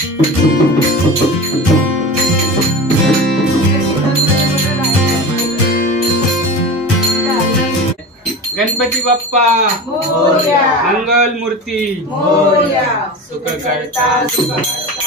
गणपती बाप्पा मोरया, मंगल मूर्ती मोरया, सुख करता सुख करता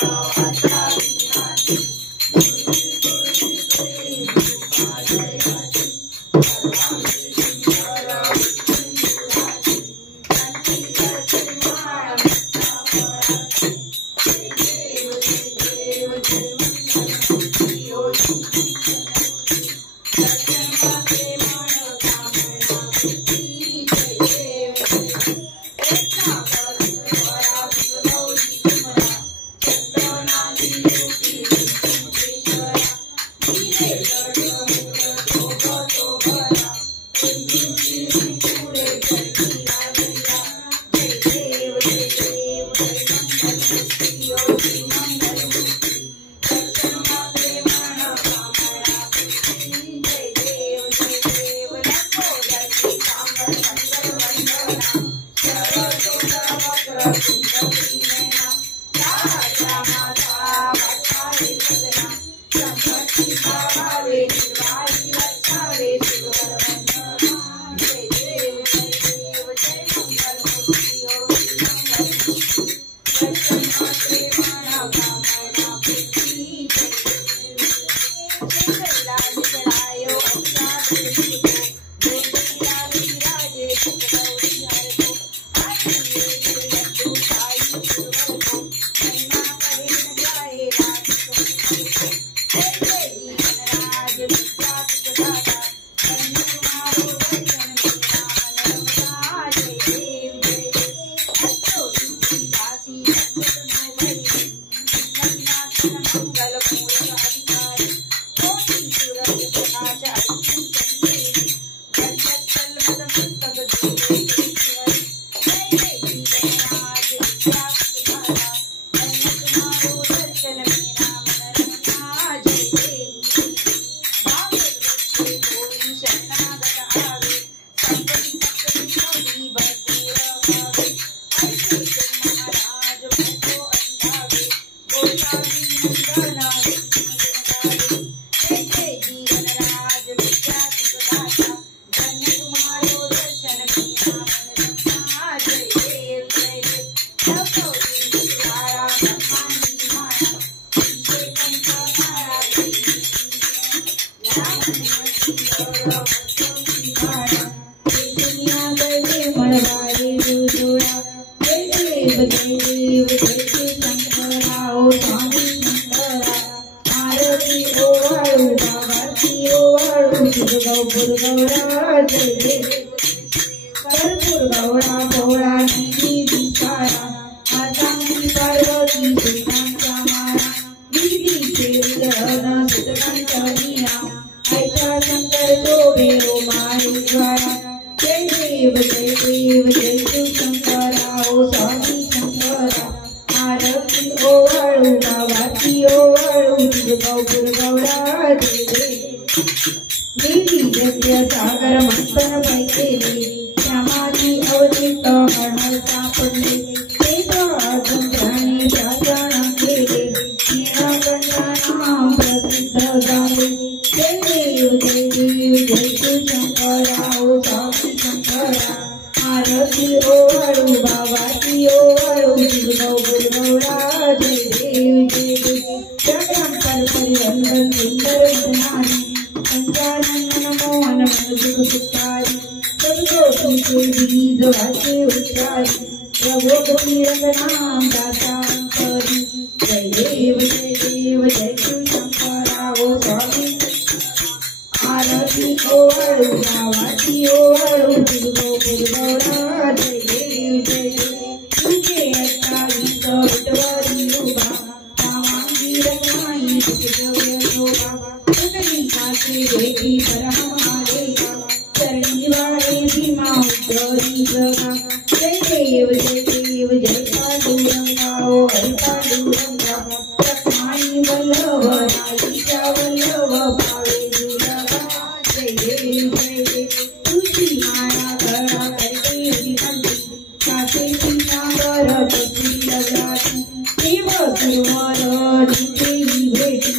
वर जिथे भेटी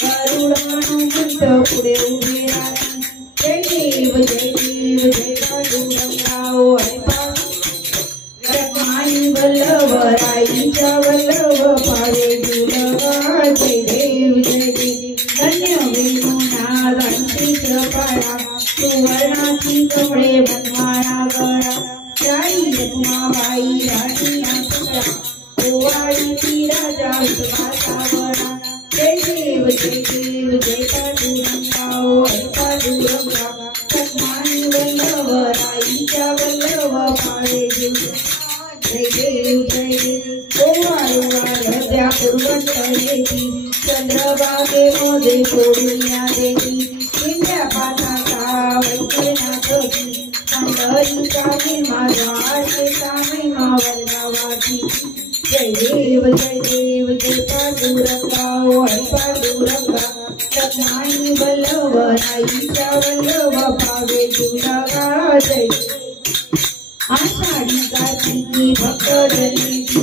गरुडानुमंत पुढे उभे राहती जय देव जय पांडुरंगाओ हरे रखमाई वल्लभ राईच्या वल्लभ पावे दुलगा जय देव धन्य विमुनादांची कृपाळा सुवर्णाची कमळे बनवाळा गळा राई रखमाबाई राणीया पुतळा ओवाळीची राजा विश्वासावळा जय देव जय पांडुरंगाओ हरे पांडुरंगा रखमाई वल्लभ राईच्या वल्लभ पावे जय देव ओवाळू त्या पूर्वंत येती चंद्रभागेमध्ये सोडूया देवी इंद्या पाठाचा वैद्यनाथी पंढरीचा माझा आशेचा महिमा वर्गावाची जय देव जय पांडुरंगाओ हरे पांडुरंगा रखमाई वल्लभ राईच्या वल्लभ पावे दुलगा जय आषाढी कार्तिकी भक्तजनीची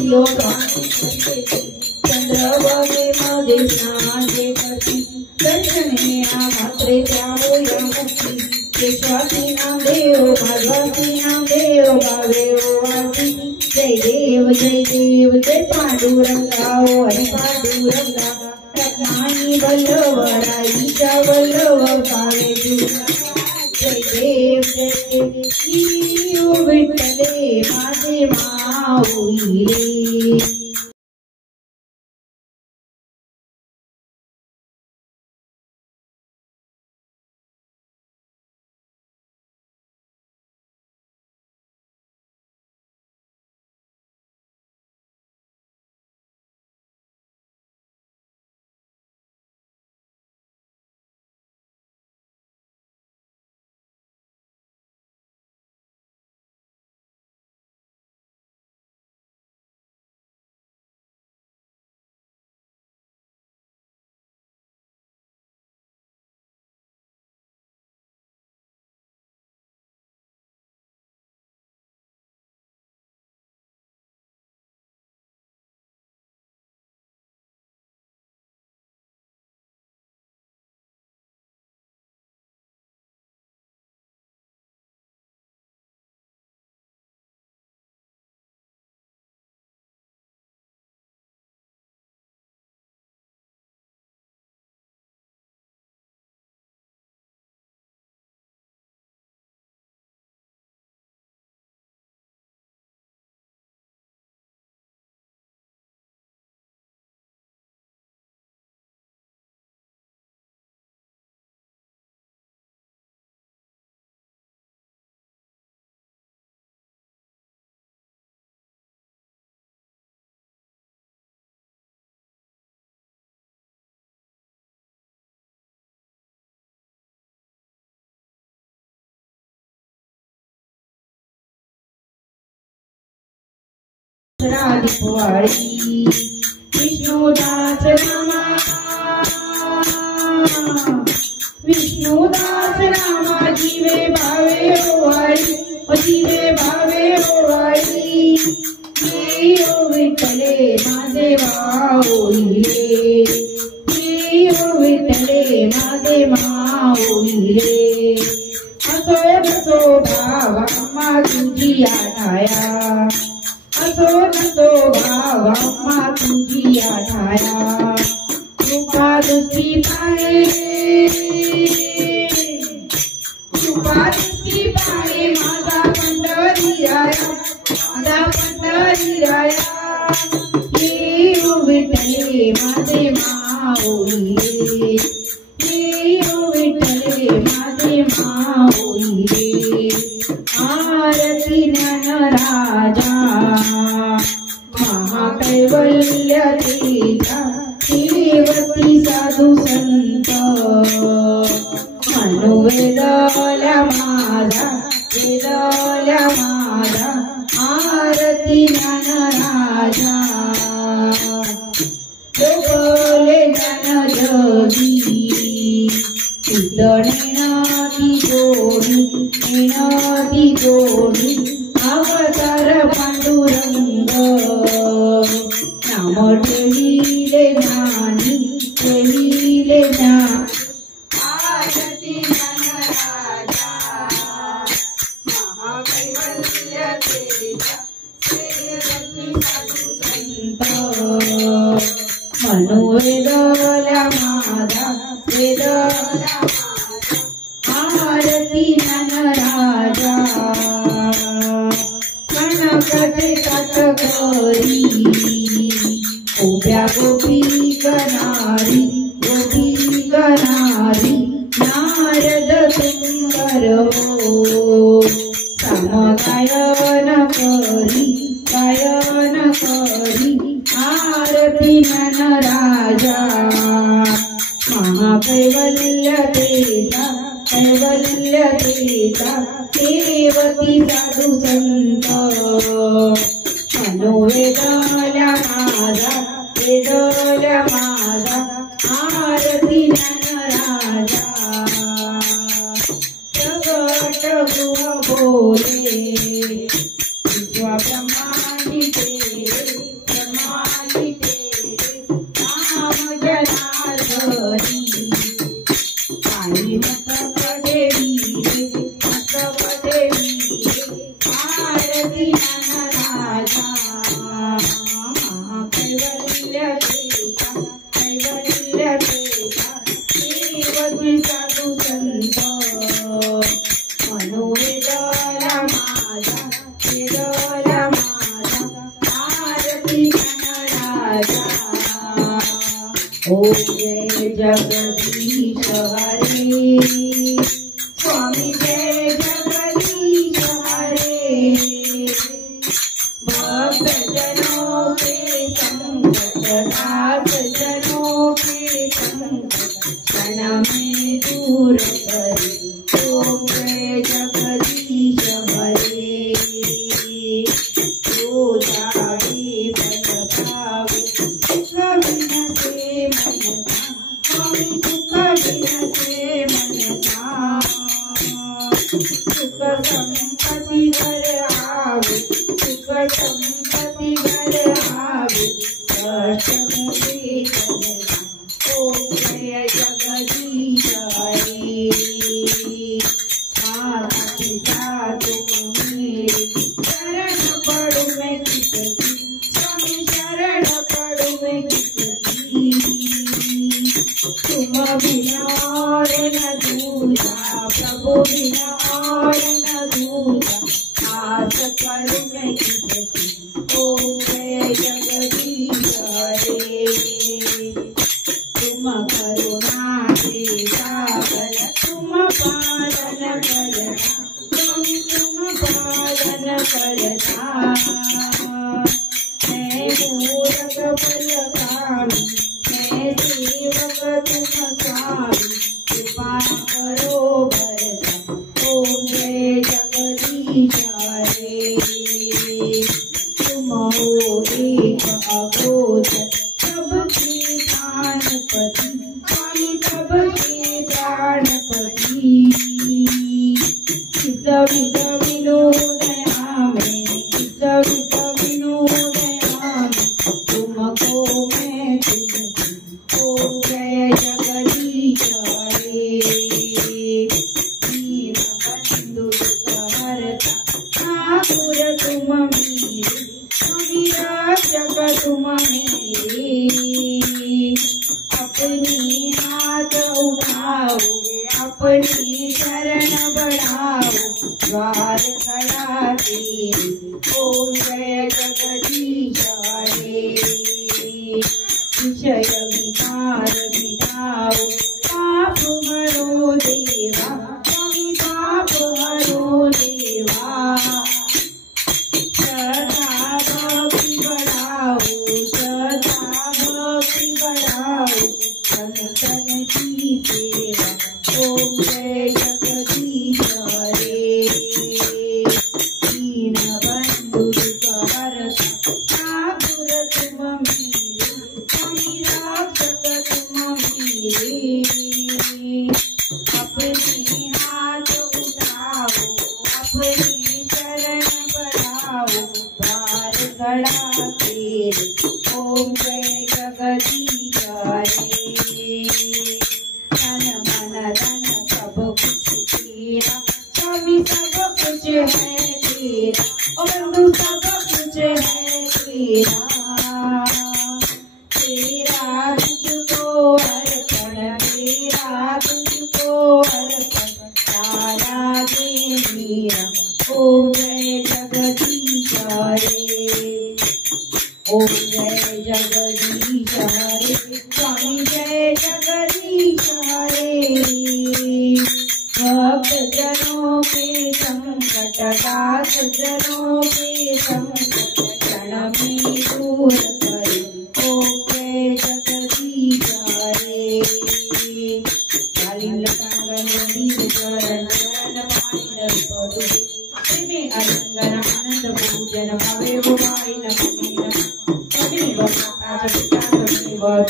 चंद्रभागेमध्ये स्नान करती दर्शने मात्रे त्यावया मुक्ती विश्वासी नाम देव भागवती नाम देव भावे ओवासी जय देव जय पांडुरंगाओ हरे पांडुरंगा रखमाई वल्लभ राईच्या वल्लभ पावे जय देव विठ्ठले माझे माऊली राजवाड़ी विष्णुदास रामा जीवे भावे ओवाळी जीवे भावे ओवाळी ओ विठ्ठले माझे माऊली विठ्ठले माझे माऊली असो भावा मा तुझी आठाया असो नसो भावा मा तुझी आठाया कृपा दृष्टी पाहे माझा पंढरी राया विठ्ठले माझे माऊली विठ्ठले माझे माऊली आरती ज्ञानराजा महाकैवल्य तेजा देवती साधू संत वेदल्या माझा आरती ज्ञानराजा लोकले ज्ञान जोगी सिद्धनेनादी गोडी अवतार पांडुरंग नाम ठेविले वेदला माझा वेदला आरती ज्ञानराजा कनकचे कटकरी उभ्या गोपी गणारी नारद सुंदर समगायन करी आरती ज्ञानराजा महाकैवल्य देता देवती साधु संत वेदला माझा आरती ज्ञानराजा प्रगट गुह बोले विश्व ब्रह्मांडी राम जनार्दनी आई मस्तक देवी आरती ज्ञानराजा कैवल्य देवता देवती साधु संत वेदला माझा आरती ज्ञानराजा ओम जय जगदीश हरे स्वामी जय जगदीश हरे भक्त जनों के संकट नाथ जनों के संकट क्षण में दूर करे ओम जय जगदीश हरे ओ जावे बन पावे सुख बिन से मन स्वामी सुख बिन से मन सुख संपत्ति घर आवे सुख संपत्ति घर आवे कष्ट मुझे ओम जय जगदीश हरे माता पिता तुम मेरे शरण पड़ो मैं किसकी स्वामी शरण पड़ो मैं किसकी तुम बिना और न दूजा प्रभु बिना और न दूजा आस करो मैं किसकी ओम जय जगदीश हरे तुम करुणा के सागर तुम पालन करना स्वामी तुम पालन करना मैं मूरख बलकामी मैं सेवक तुम स्वामी कृपा करो भरता ओम जय जगदीश हरे तुम हो एक अगोचर सबके प्राणपति स्वामी सबके प्राणपति किस विध विनोदया में तुमको मैं तुझको ओम जय जगदीश हरे दीन बंधु सुखहरता ठाकुर तुम मेरे स्वामी रक्षक तुम मेरे अपनी हाथ उठाओ अपनी शरण बढ़ाओ द्वार खड़ा तेरे ओम जय जगदीश हरे विषय विकार मिटाओ पाप हरो देवा स्वामी पाप हरो देवा सदा भक्ति बढ़ाओ संतन की सेवा ओम जय जगदीश हरे दीन बंधु सुखहरता ठाकुर तुम मेरे स्वामी रक्षक तुम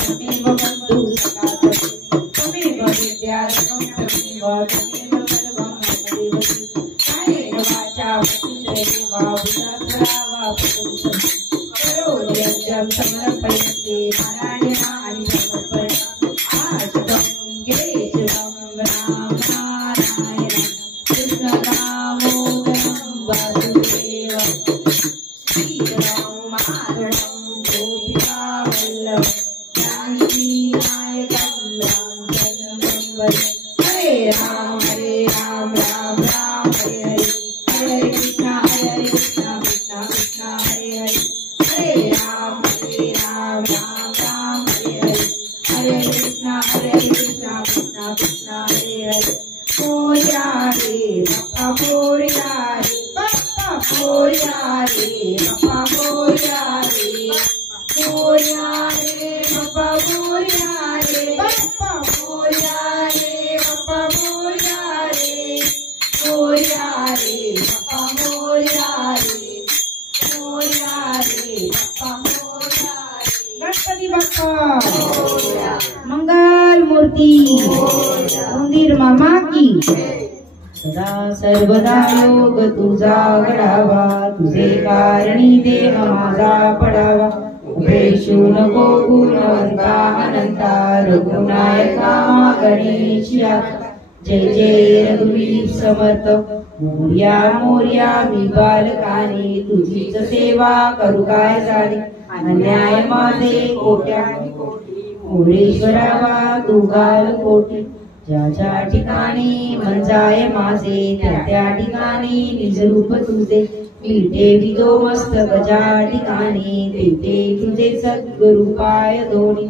तमेव बन्धु सखा तमेव विद्यारकं तमेव सर्वं देवति कायेन वाचा वचेन्द्रियर्वा बुद्ध्या वा प्रकृतिं करोमि यज्ञं समर्पयन्ति नारायणाय समर्पयामि आस्तं केशवं राम नारायण कृष्णदामोदरं वासुदेवं श्रीराम माधवं गोपिकावल्लभं जानकीनायकं रामचन्द्रं वन्दे हरे राम राम राम हरे हरे हरे कृष्ण कृष्ण कृष्ण हरे हरे हरे राम राम राम हरे हरे हरे कृष्ण कृष्ण कृष्ण हरे हरे मोरिया रे बप्पा मोरिया रे बप्पा मोरिया रे बप्पा मोरिया रे मोरिया रे बप्पा मोरिया रे बप्पा मोरिया रे बप्पा मोरिया रे मोरिया रे बप्पा मोरिया रे मोरिया रे बप्पा मोरिया रे गणपती बाप्पा मंगल मूर्ती मंदिर मामा की सदा सर्वदा योग तुझा घडावा तुझे कारणी देह माझा पडावा उभेशू नको गुणवंता अनंता रघुनायका गणेशिया जय जय रघुवीर समर्थ मोर्या मोर्या मी बालकाने तुझीच सेवा करू काय जाणे अन्याय माझे कोट्याने कोटी मोरेश्वरावा तू गाल कोटी ज्या ज्या ठिकाणी मन जाय माझे त्या त्या ठिकाणी निज रूप तुझे मी ठेवितो मस्तक ज्या ठिकाणी ते तुझे सद्गुरु पाय दोन्ही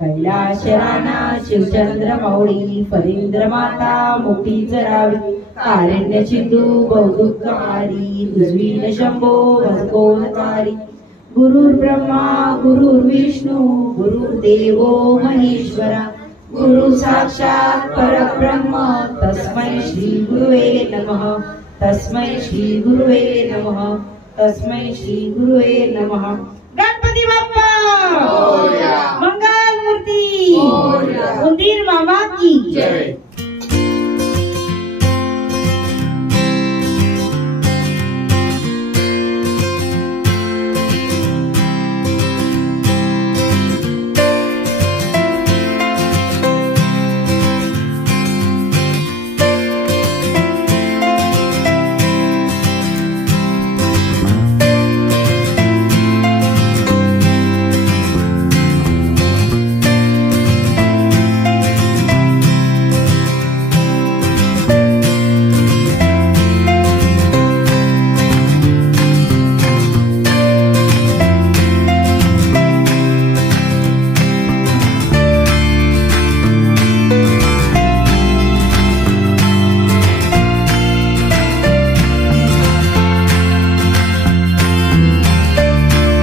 कैलाश राणा शिवचंद्र मौळी फरींद्र माता मोठी जरावी कारण्य सिंधू बौद्धुक मारी उजवीन शंभो भजकोनकारी गुरुर् ब्रह्मा गुरुर्विष्णू गुरुर्देवो महेश्वरा गुरु साक्षात परब्रह्म तस्मै श्री गुरुवे नमः तस्मै श्री गुरुवे नमः तस्मै श्री गुरुवे नमः गणपती बाप्पा